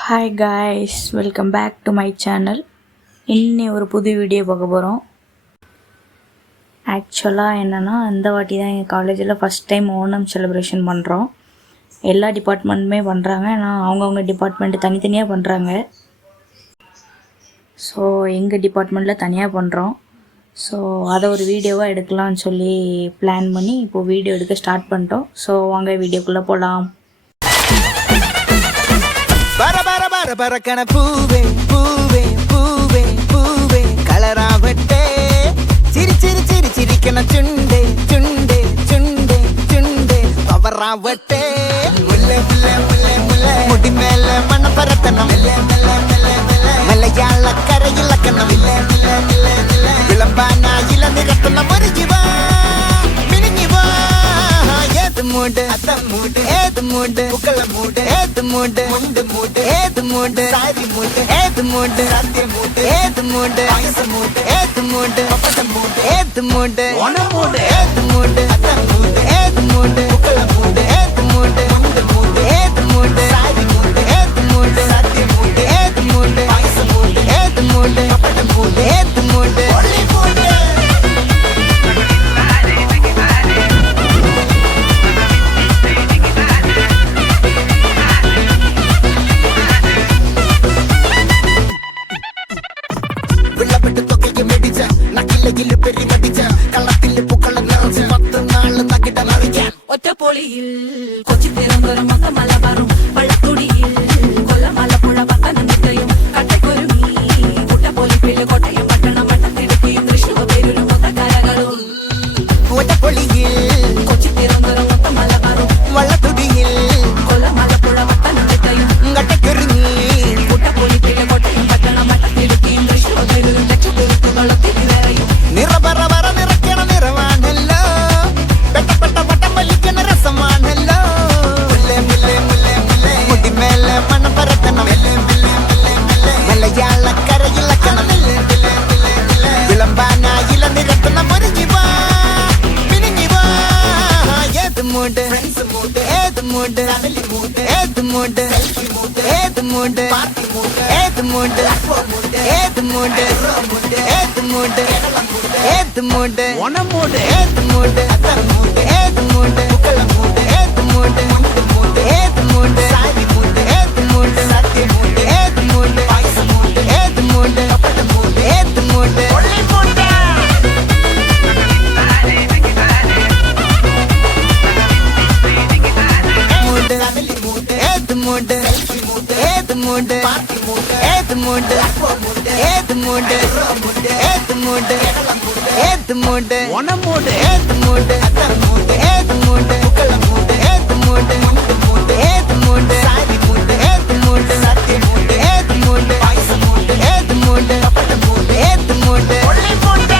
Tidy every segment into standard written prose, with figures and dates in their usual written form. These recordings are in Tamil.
Hi guys, welcome back to my channel. இன்னி ஒரு புது வீடியோ பார்க்க போகிறோம். ஆக்சுவலாக என்னென்னா, இந்த வாட்டி தான் எங்கள் காலேஜில் ஃபஸ்ட் டைம் ஓணம் செலிப்ரேஷன் பண்ணுறோம். எல்லா டிபார்ட்மெண்ட்டுமே பண்ணுறாங்க, ஆனால் அவங்கவுங்க டிபார்ட்மெண்ட்டு தனித்தனியாக பண்ணுறாங்க. ஸோ எங்கள் டிபார்ட்மெண்ட்டில் தனியாக பண்ணுறோம். ஸோ அதை ஒரு வீடியோவாக எடுக்கலாம்னு சொல்லி பிளான் பண்ணி இப்போது வீடியோ எடுக்க ஸ்டார்ட் பண்ணிட்டோம். ஸோ வாங்க வீடியோக்குள்ளே போகலாம். பர பர பர பறக்கன பூவே பூவே பூவே பூவே கலராவட்டே சிரி சிரி சிரி சிரிக்கன சுண்டே சுண்டே சுண்டே சுண்டே பவராவட்டே முல்லை முல்லை முல்லை முல்லை முடி மேல மண்ண பரத்தனம் மலையாள கரையில் கண்ணம் விளம்பானா இள நிறத்தனம் மருகிவா மினிங்கிவா ஏது மூடு அத்த மூடு ஏது மூடு புகழ மூடு ஏது மூடு முண்டு மூடு ஏது மூடு சாரி மூடு ஏது மூடு சத்திய மூடு ஏது மூடு ஆயச மூடு ஏது மூடு பப்பட மூடு ஏது மூடு ஒன மூடு ஏது மூடு அத்த மூடு ஏது மூடு புகழ மூடு ஏது மூடு முண்டு மூடு ஏது மூடு சாரி மூடு ஏது மூடு சத்திய மூடு ஏது மூடு ஆயச மூடு ஏது மூடு பப்பட மூடு ஏது மூடு ஒளி மூடு ഒറ്റപ്പൊളിയിൽ കൊച്ചി തിരുവനന്തപുരം മൊത്തം മലബാറും വള്ളത്തുടിയിൽ കൊല്ലമലപ്പുഴ പത്തനംതിട്ടയും കട്ടക്കൊരുമി കുട്ടപ്പൊലിപ്പില് കോട്ടയം പട്ടണം വട്ടത്തിടുക്കിയും തൃശ്ശൂർ പേരൂരും മൊത്തക്കരകളും ഒറ്റപ്പൊളിയിൽ കൊച്ചി തിരുവനന്തപുരം മൊത്തം മലബാറും വള്ളത്തുടിയിൽ കൊല്ലമലപ്പുഴ പത്തനംതിട്ടയും കട്ടക്കൊരുങ്ങി കുട്ടപ്പൊലിപ്പില് കോട്ടയം പട്ടണം വട്ടത്തിടുക്കിയും തൃശ്ശൂർ പേരൂരും ലക്ഷത്തിരുത്തുകളും തിരുവേറയും നിറപറ പറ നിറയ്ക്കണ നിറവാണല്ലോ പെട്ടപ്പെട്ട വട്ടം വലിക്കണ രസമാണല്ലോ മുല്ലേ മുല്ലേ മുല്ലേ മുല്ലേ മുടി മേലെ മണം പരത്തണം മലയാള കരയില കണം വിളമ്പാനായില നിരത്തണം ഒരുങ്ങിവാ മിനിങ്ങിവാ ഏത് മൂട് ഏത് മൂട് ഏത് മൂട് ഏത് മൂട് ഏത് മൂട് ഏത് മൂട് ഏത് മൂട് ഏത് മൂട് ഒണ മൂട് ഏത് മൂട് ഏത് മൂട് പുക്കള മൂട് ഏത് മൂട് മുണ്ട് മൂട് ഏത് മൂട് സാരി മൂട് ഏത് മൂട് സത്യ മൂട് ഏത് മൂട് പായസ മൂട് ഏത് മൂട് പപ്പട മൂട് ഏത് മൂട് ഒള്ളി മൂട് ഏത് മൂട് ഏത് മൂട് ഏത് മൂട് ഏത് മൂട് ഏത് മൂട് ഏത് മൂട് ഒണ മൂട് ഏത് മൂട് ഏത് മൂട് പുക്കള മൂട് ഏത് മൂട് മുണ്ട് മൂട് ഏത് മൂട് സാരി മൂട് ഏത് മൂട് സത്യ മൂട് ഏത് മൂട് പായസ മൂട് ഏത് മൂട് പപ്പട മൂട് ഏത് മൂട് ഒള്ളി മൂട്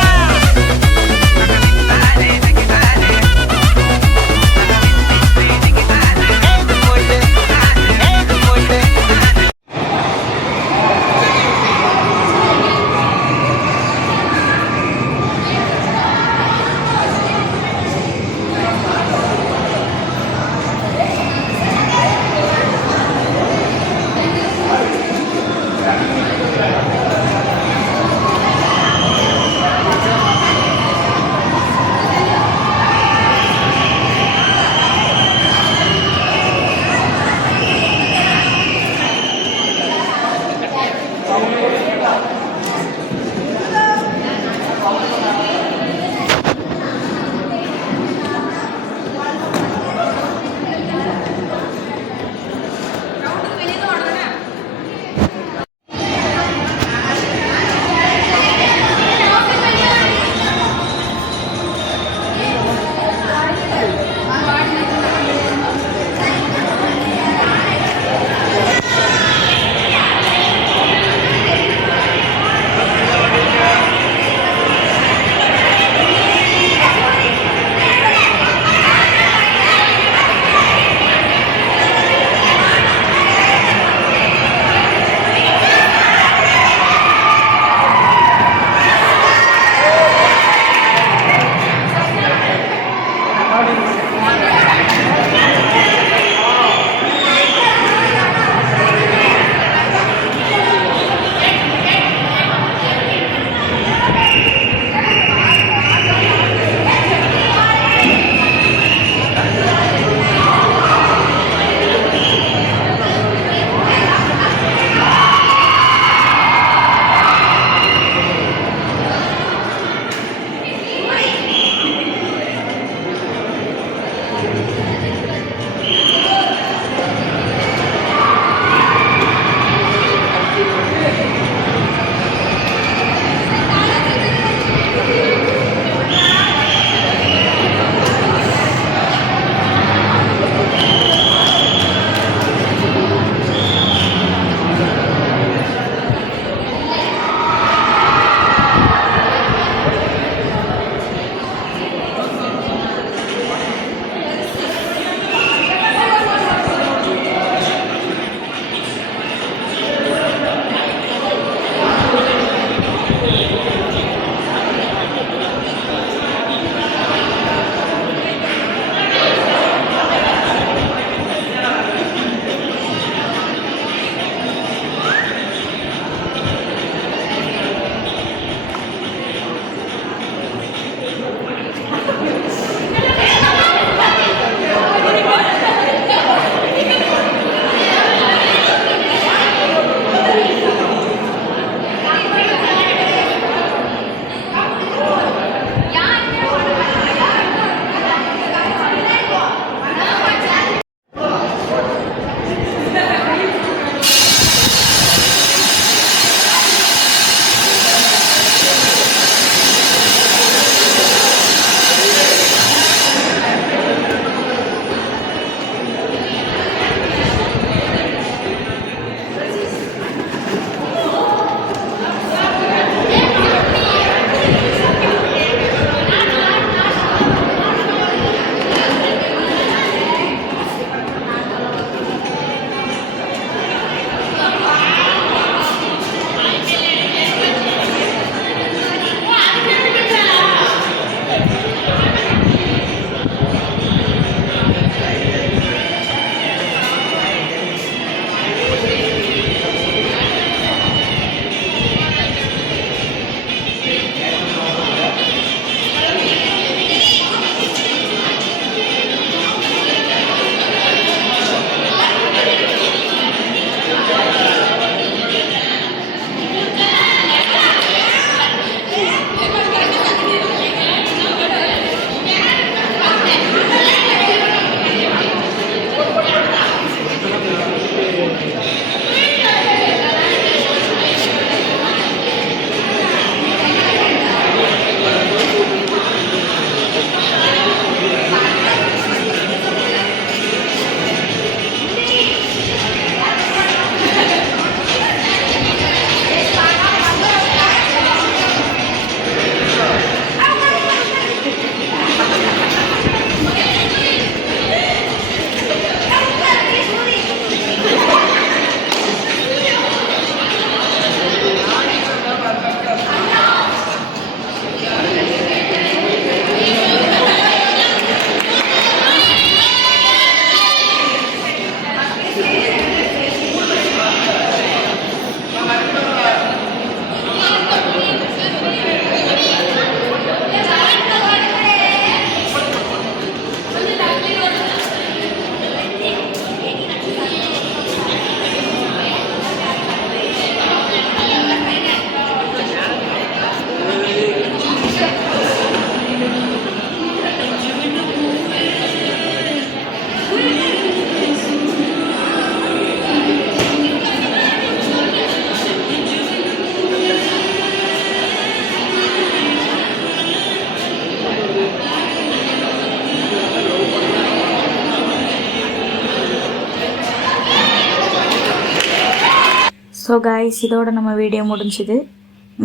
ஸோ காய்ஸ் இதோட நம்ம வீடியோ முடிஞ்சுது.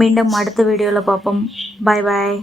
மீண்டும் அடுத்த வீடியோவில் பார்ப்போம். பாய் பாய்.